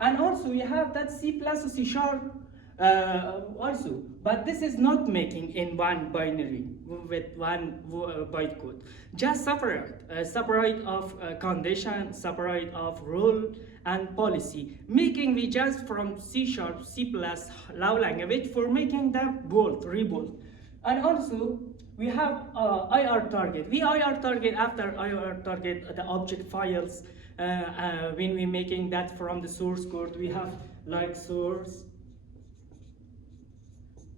And also we have that C plus C sharp also, but this is not making in one binary with one bytecode. Just separate of condition, separate of rule and policy, making we just from C sharp, C plus low language for making the bold, rebold. And also we have IR target. We IR target after IR target the object files. When we making that from the source code, we have like source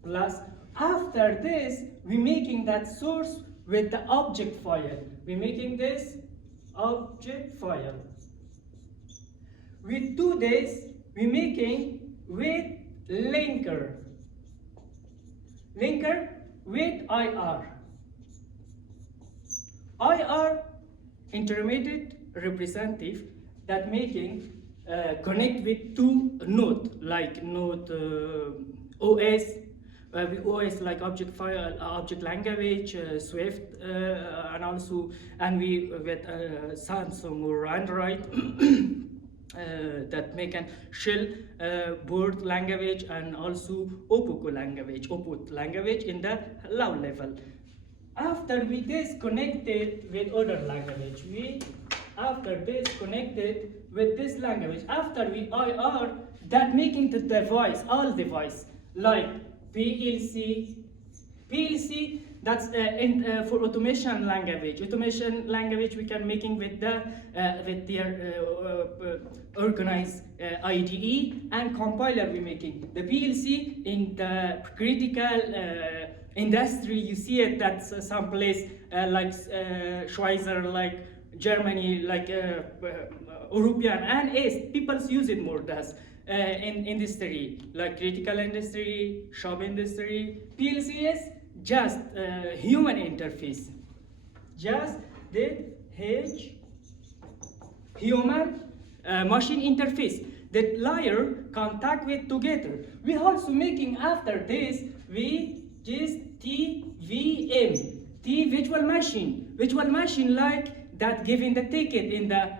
plus. After this, we making that source with the object file. We making this object file. We do this. We making with linker. Linker with IR. IR intermediate representative that making connect with two node like node OS. OS like object file, object language, Swift, and we with Samsung or Android that make a shell board language and also Opoko language in the low level. After we disconnected with other language, after disconnected with this language, after we IR that making the device, all device like PLC, that's for automation language. Automation language we can making with the with their organized IDE and compiler we making. The PLC in the critical industry, you see it. That's some place like Schweizer, like Germany, like European and East. People use it more. Does. In industry, like critical industry, shop industry, PLC is just human interface. Just the human machine interface that layer contact with together. We also making after this, we just TVM, T virtual machine like that giving the ticket in the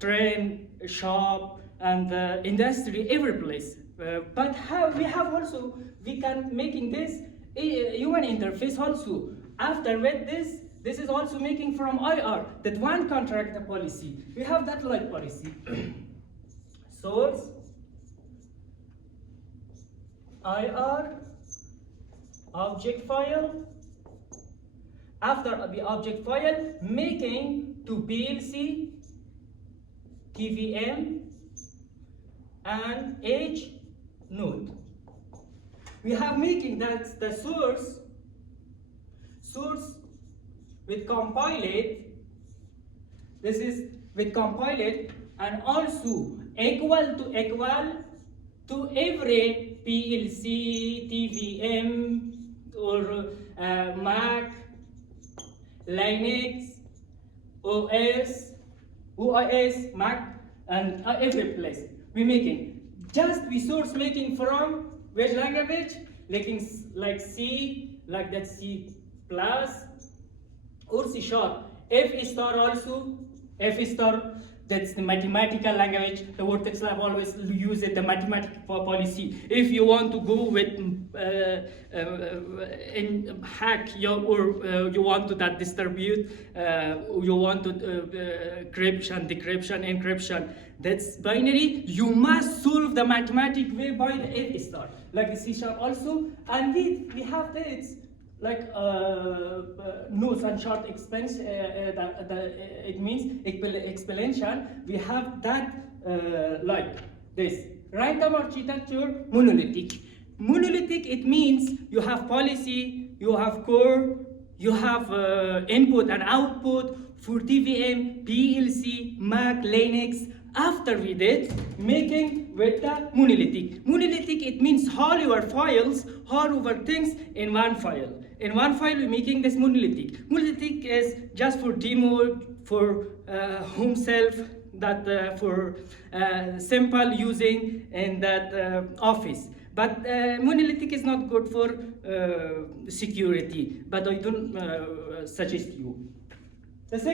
train, shop, and industry, every place. But how we have also, we can making this human interface also. After with this is also making from IR, that one contract the policy. We have that like policy. Source, IR, object file. After the object file, making to PLC, TVM, and edge node. We have making that the source with compiled. This is with compiled and also equal to every PLC, TVM, or Mac, Linux, OS, Mac, and every place. We making just we source making from which language, like C, like that C plus or C sharp. F star also, F star, that's the mathematical language. The Vortex Lab always use it, the mathematical policy. If you want to go with in hack or you want to that distribute, you want to encryption, decryption, encryption, that's binary, you must solve the mathematic way by the F star, like the C sharp also. And we have this like nodes and short expansion, it means exponential. We have that like this random architecture monolithic. Monolithic, it means you have policy, you have core, you have input and output for TVM, PLC, Mac, Linux. After we did making with the monolithic. Monolithic, it means all your files, all over things in one file. In one file, we're making this monolithic. Monolithic is just for demo, for home self, that for simple using in that office. But monolithic is not good for security, but I don't suggest you. The second